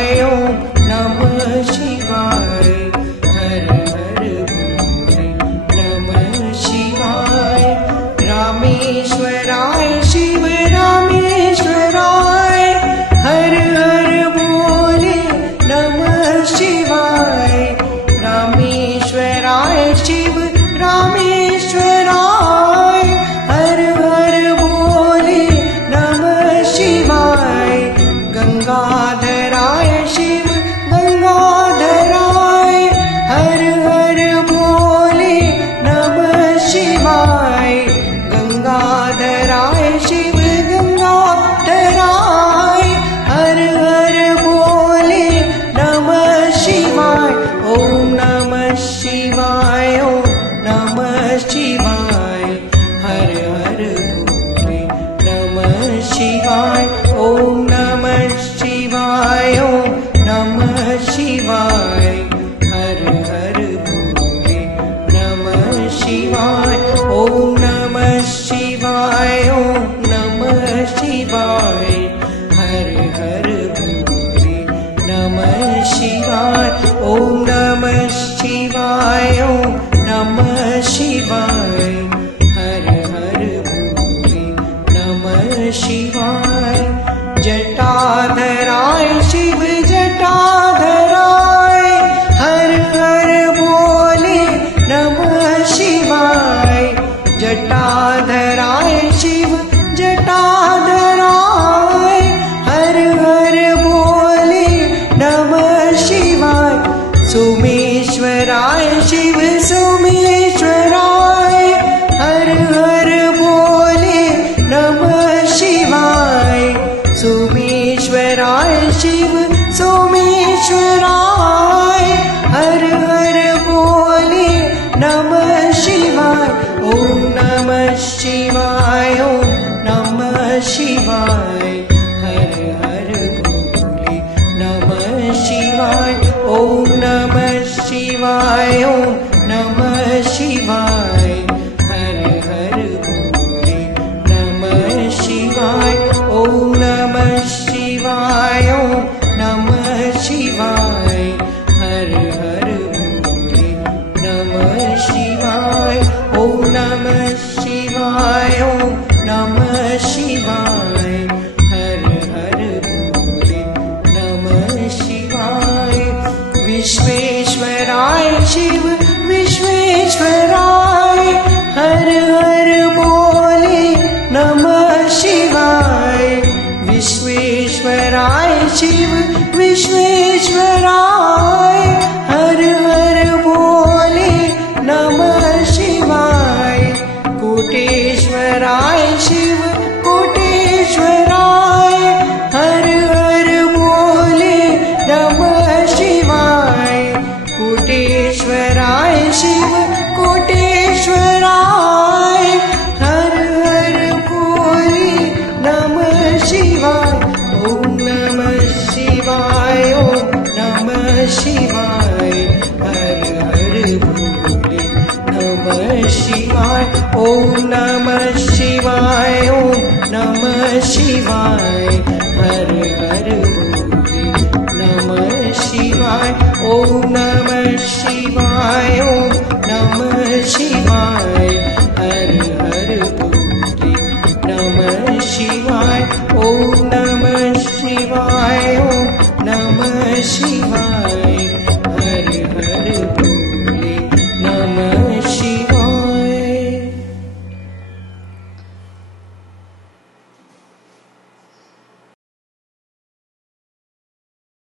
शिवाय ओम नमः शिवाय हर हर भोले नमः शिवाय रामेश्वराय शिव रामेश्वराय हर हर भोले नमः शिवाय रामेश्वराय शिव रामेश्वराय हर हर भोले नमः शिवाय गंगाधराय शिव गंगाधराय हर हर भोले नमः शिवाय गंगाधराय शिव गंगाधराय हर हर भोले नमः शिवाय ओम नमः शिवाय ओम नमः शिवाय हर हर भोले नमः शिवाय ओम नमः शिवाय ओम नमः शिवाय हर हर भोले नमः शिवाय ओम नमः शिवाय ओम नमः शिवाय हर हर भोले नमः शिवाय ओम नमः शिवाय ओम नमः शिवाय हर हर भोले नमः शिवाय जटाधराय शिव जटाधराय हर हर भोले नमः शिवाय जटाधराय शिव जटाधराय हर हर भोले नमः शिवाय सोमेश्वराय शिव सोमेश्वराय हर हर भोले नमः शिवाय सोमेश्वराय शिव सोमेश्वराय हर हर भोले नमः शिवाय ओम नमः शिवाय ओम नमः शिवाय हर हर भोले नमः शिवाय ओम नमः शिवाय ओम नमः शिवाय हर हर भोले नमः शिवाय ओम नमः शिवाय ओम नमः शिवाय हर हर भोले नमः शिवाय ओम नमः शिवाय ओम नमः शिवाय हर हर भोले नमः शिवाय विश्वेश्वराय शिव विश्वेश्वराय हर हर भोले नमः शिवाय विश्वेश्वराय शिव विश्वेश्वराय हर हर भोले नमः शिवाय कोटेश्वराय शिव कोटेश्वराय हर हर भोले नमः शिवाय कोटेश्वराय शिव कोटेश्वराय हर हर भोले नमः शिवाय ओम नमः शिवाय ओम नमः शिवाय हर हर भोले नमः शिवाय ओम नमः शिवाय ओम नमः शिवाय हर हर भोले नमः शिवाय ओम नमः शिवाय ओम नमः शिवाय हर हर भोले नमः शिवाय ओम नमः शिवाय ओम नमः शिवाय